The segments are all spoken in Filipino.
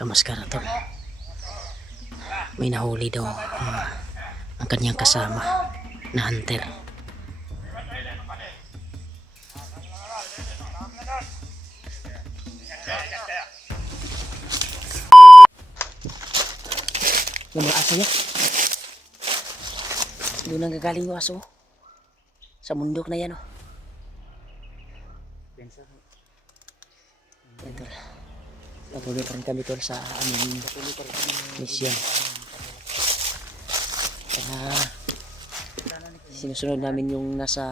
Kamaskara to. May nahuli daw ang kanyang kasama na hunter. Yung mga aso niya. Doon ang gagaling yung aso. Sa mundok na yan, oh. Ito. Patuloy pa rin kami tol sa aming mission. Kaya sinusunod namin yung nasa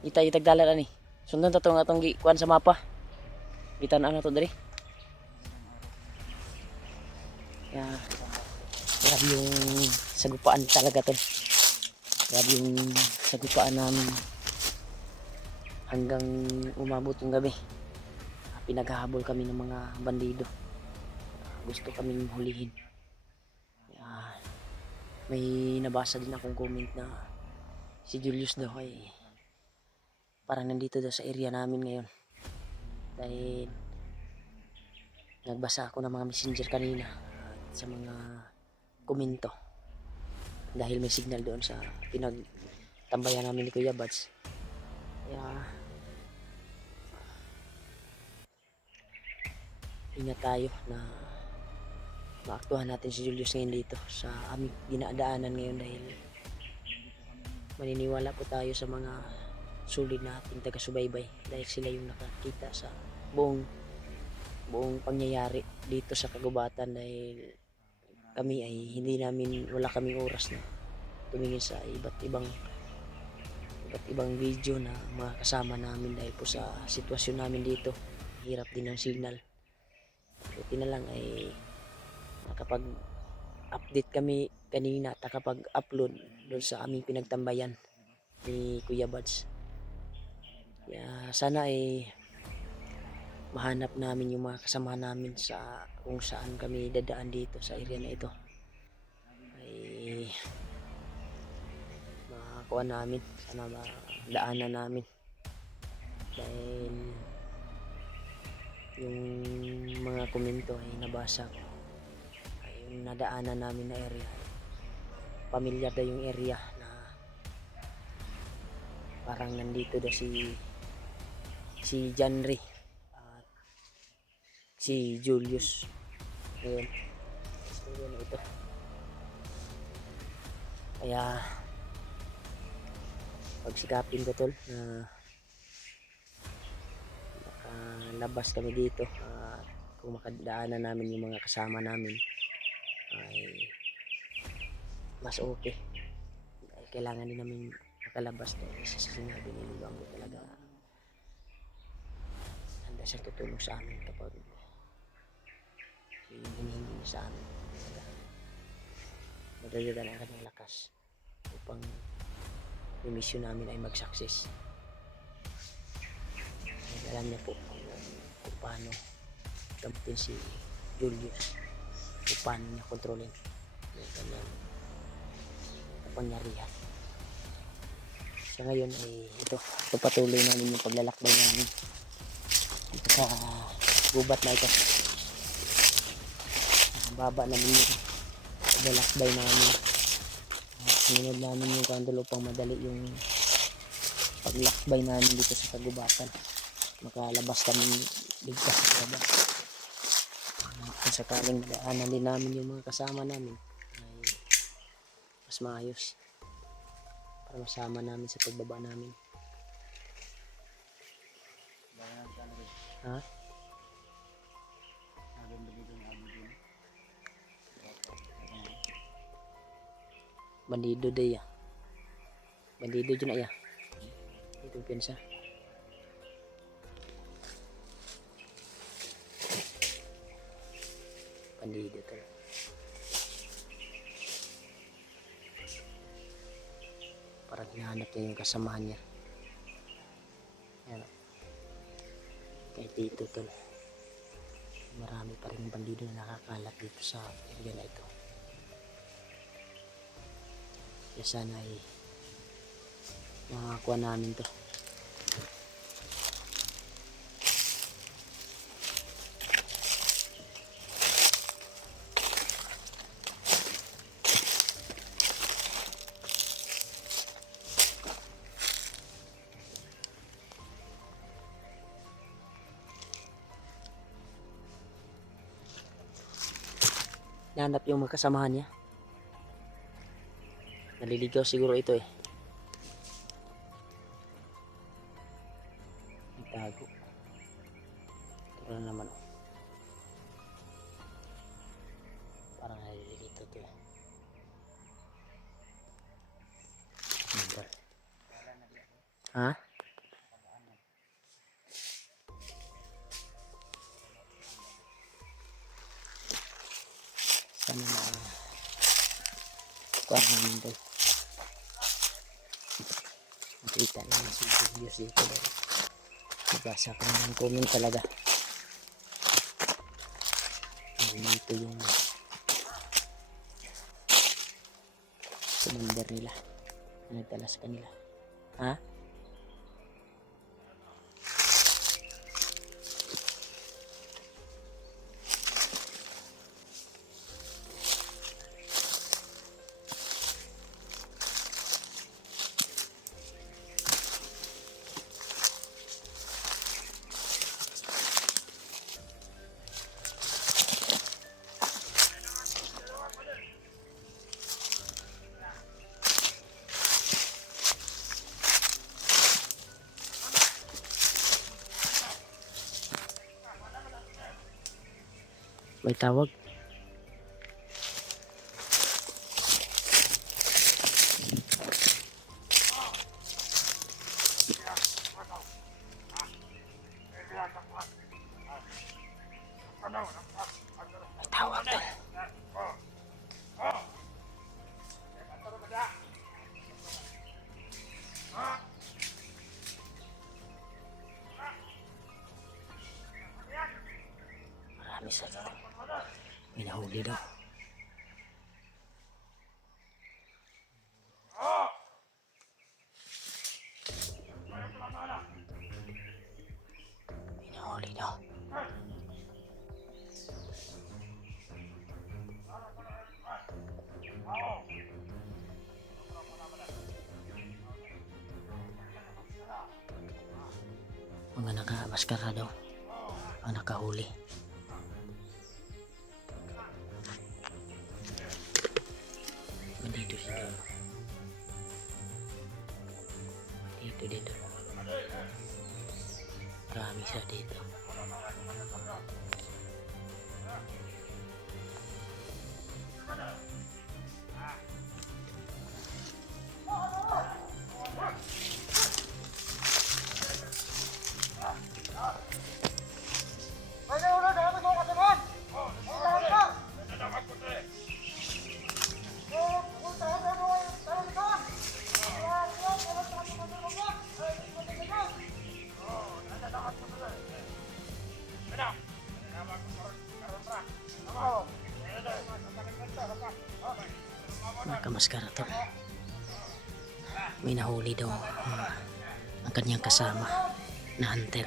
itagdalan ani. Sundan to nga itong kuhan sa mapa. Gitan ano to dari. Kaya grabe yung sagupaan talaga tol. Grabe yung sagupaan namin hanggang umabot yung gabi. Pinaghahabol kami ng mga bandido. Gusto kaming hulihin. May nabasa din akong comment na si Julius daw ay parang nandito daw sa area namin ngayon. Dahil nagbasa ako ng mga messenger kanina sa mga komento. Dahil may signal doon sa pinagtambayan namin ni Kuya Bads. Kaya ingat tayo na maaktuhan natin si Julius ngayon dito sa aming dinadaanan ngayon dahil maniniwala po tayo sa mga sulit na ating taga-subaybay dahil sila yung nakakita sa buong pangyayari dito sa kagubatan dahil kami ay wala kaming oras na tumingin sa iba't ibang video na mga kasama namin dahil po sa sitwasyon namin dito. Hirap din ng signal. Buti na lang ay nakapag-update kami kanina at nakapag-upload doon sa aming pinagtambayan ni Kuya Bads. Kaya sana ay mahanap namin yung mga kasama namin sa kung saan kami dadaan dito sa area na ito. Ay makakuha namin, sana madaanan namin. Dahil yung mga komento ay nabasa ko ay yung nadaanan namin na area, pamilyar daw yung area na parang nandito daw si Janry at si Julius. Ayun. So yun ito. Kaya pagsikapin ko tol na labas kami dito kung makadaanan namin yung mga kasama namin ay mas okay dahil kailangan din namin makalabas dahil isa sa sinabi ni Lubango talaga handa siyang tutulong sa amin kapag hinihingi sa amin madagdagan ang kanyang lakas upang yung mission namin ay mag-success. Alam niya po kung paano gamitin si Julius, kung paano niya kontrolin yung kanyang kapangyarihan. Sa ngayon ay ito patuloy namin yung paglalakbay namin dito sa gubat na ito. Baba namin yung paglalakbay namin. Sinunod namin yung kandol upang madali yung paglakbay namin dito sa kagubatan. Makalabas kami ligtas sa labas. Kung sakaling daanan din namin yung mga kasama namin ay mas maayos para masama namin sa pagbaba namin. Bandido day bandido dyan ay ito pinsa bandido to parang hinahanap niya yung kasamahan niya. Ayan. Kaya dito tol marami pa rin bandido na nakakalat dito sa area na ito. Kaya sana ay makakuha namin to. Nahanap yung mga kasamahan niya. Naliligaw siguro ito eh. Itago. Ito na naman oh. Parang nalilito to eh. Ito. Ha? Sana na kuha namin doon. Makita namin si videos dito doon. Nabasa ko ng comment talaga. Dito yung commander nila. Nagtala sa kanila. Ha? May tawag. May tawag doon. Marami sa dito. May nahuli daw. May nahuli daw. Mga nakamaskara daw ang nakahuli. Dito siya. Dito. Marami siya dito. Nakamaskara to. May nahuli daw ang kanyang kasama na hunter.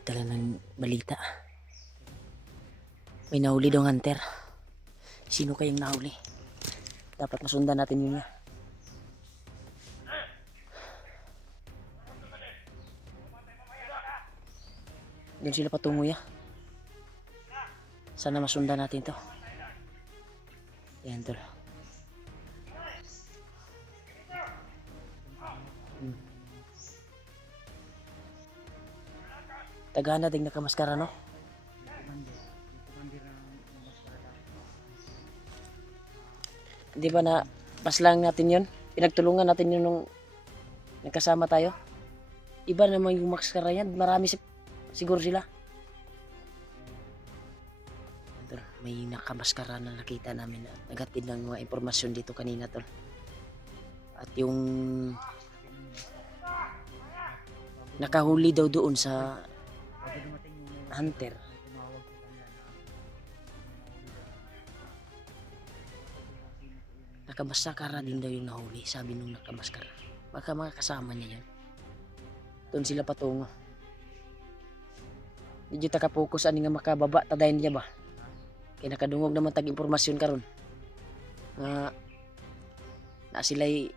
Dala ng balita. May nahuli daw hunter. Sino kayang nahuli? Dapat masundan natin yun niya. Doon sila patungo ya. Sana masundan natin to. Yan tol. Tagahan natin nakamaskara no? Di ba na pas lang natin yun? Pinagtulungan natin yun nung nagkasama tayo. Iba naman yung maskara yan. Marami siguro sila. May nakamaskara na nakita namin na nagatid ng mga impormasyon dito kanina tol. At yung nakahuli daw doon sa hunter. Nakamaskara din daw yung nahuli, sabi nung nakamaskara. Baka mga kasama niya yan. Doon sila patungo. Medyo takapokus ani nga makababa tadayon niya ba. Kaya nakadungog naman tag impormasyon karon. Na sila'y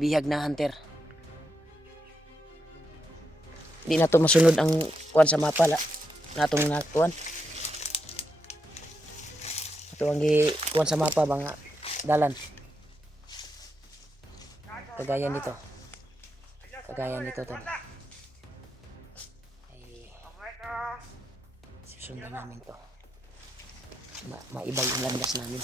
bihag na hunter. Di na to masunod ang kuan sa mapa la. Natong nakuan. Ito ang kuan sa mapa ba nga dalan. Kagaya nito. Kagaya nito tol. Ay susundan namin to. Maibay yung landas namin.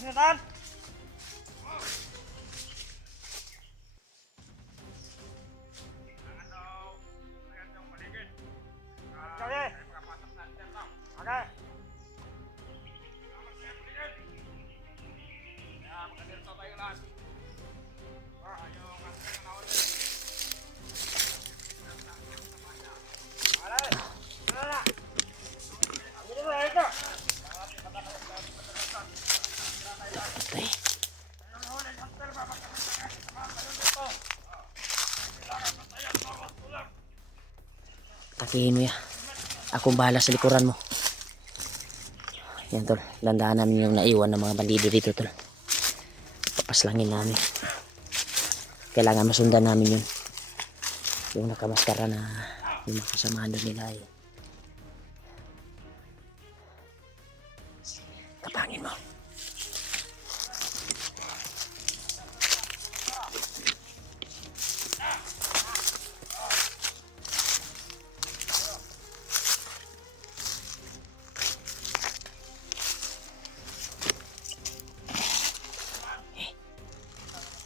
Sila. Patay. Takihin mo ya. Akong bahala sa likuran mo. Yan tol. Landaan namin yung naiwan ng mga bandido dito tol. Papaslangin namin. Kailangan masundan namin yun. Yung nakamaskara na yung mga kasamahan doon nila eh. Kapangin mo.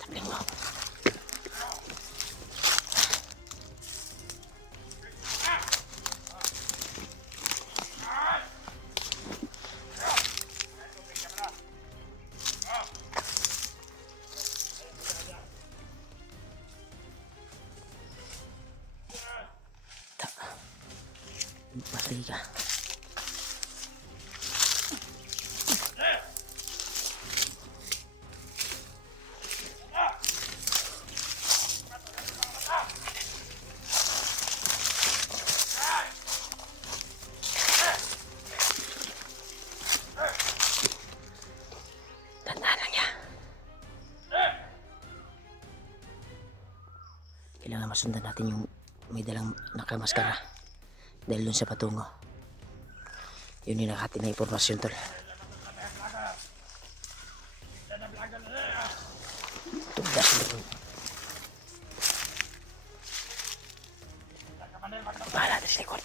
Tabling mo. Patay ka. Tandaan lang niya. Kailangan masundan natin yung may dalang nakamaskara. Dahil dun sa patungo. Yun yung nakati na impormasyon tol. Tugas mo. Bahala na sa likod.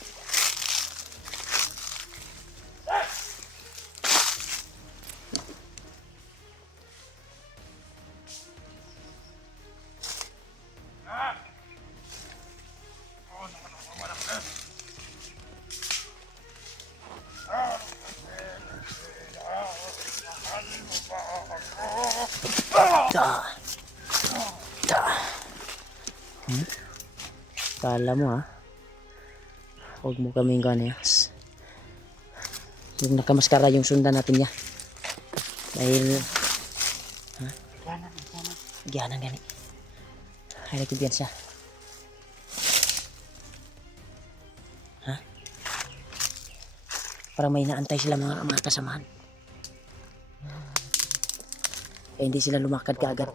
Kala mo ha. Huwag mo kaming ganayas. Yung nakamaskara yung sundan natin niya. Dahil ha? Gyanan gani. Hay nagkubiyan siya. Ha? Parang may naantay sila mga kasamahan. Eh hindi sila lumakad kaagad.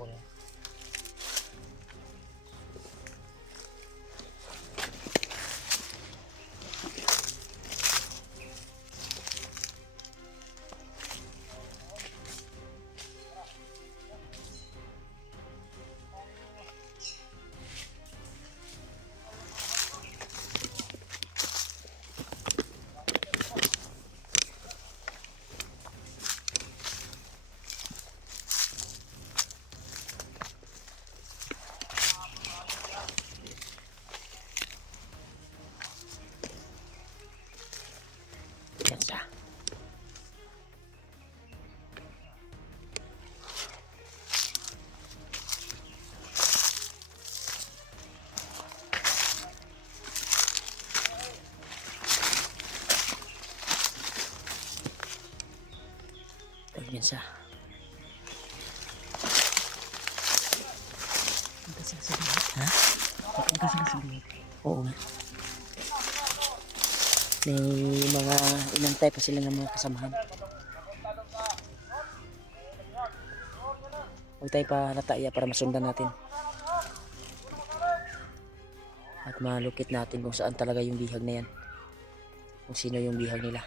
Yan siya. Punta sila sa bihag. Ha? Punta sila sa bihag. Oo nga. May mga inantay pa sila ng mga kasamahan. Huwag tayo pa nataya para masundan natin. At malukit natin kung saan talaga yung bihag na yan. Kung sino yung bihag nila.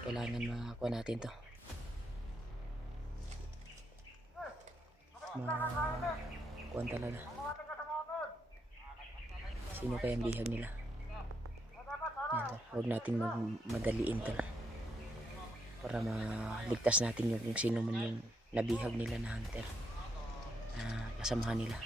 Kailangan makakuha natin to. Makuha talaga. Sino kaya ang bihag nila? Yan, huwag natin madaliin to. Para maligtas natin yung kung sino man yung nabihag nila na hunter. Na kasamahan nila.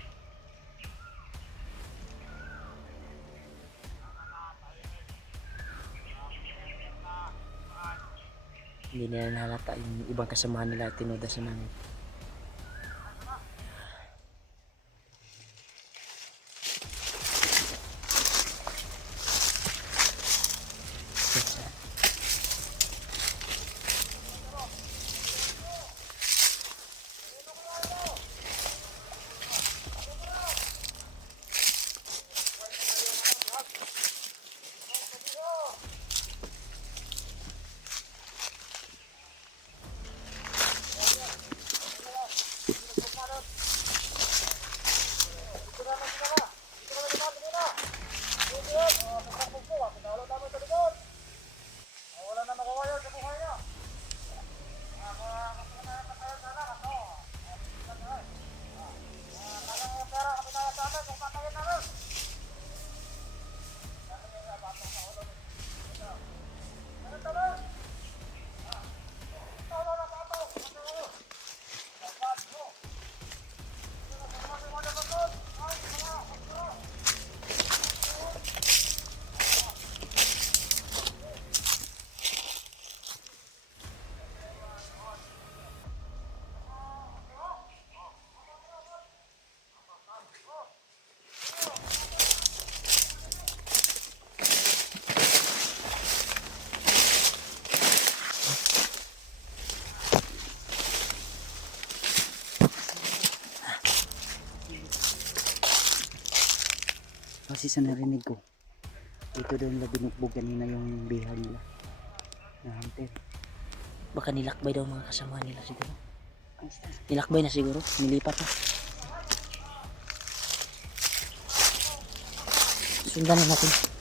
Hindi nila nahalata yung ibang kasamahan nila at tinudasan namin. Kasi sa narinig ko, dito daw nila binugbog kanina yung bihag nila na hunter. Baka nilakbay daw mga kasamahan nila siguro. Ay, Nilakbay na siguro. Nilipat na. Sundan na natin.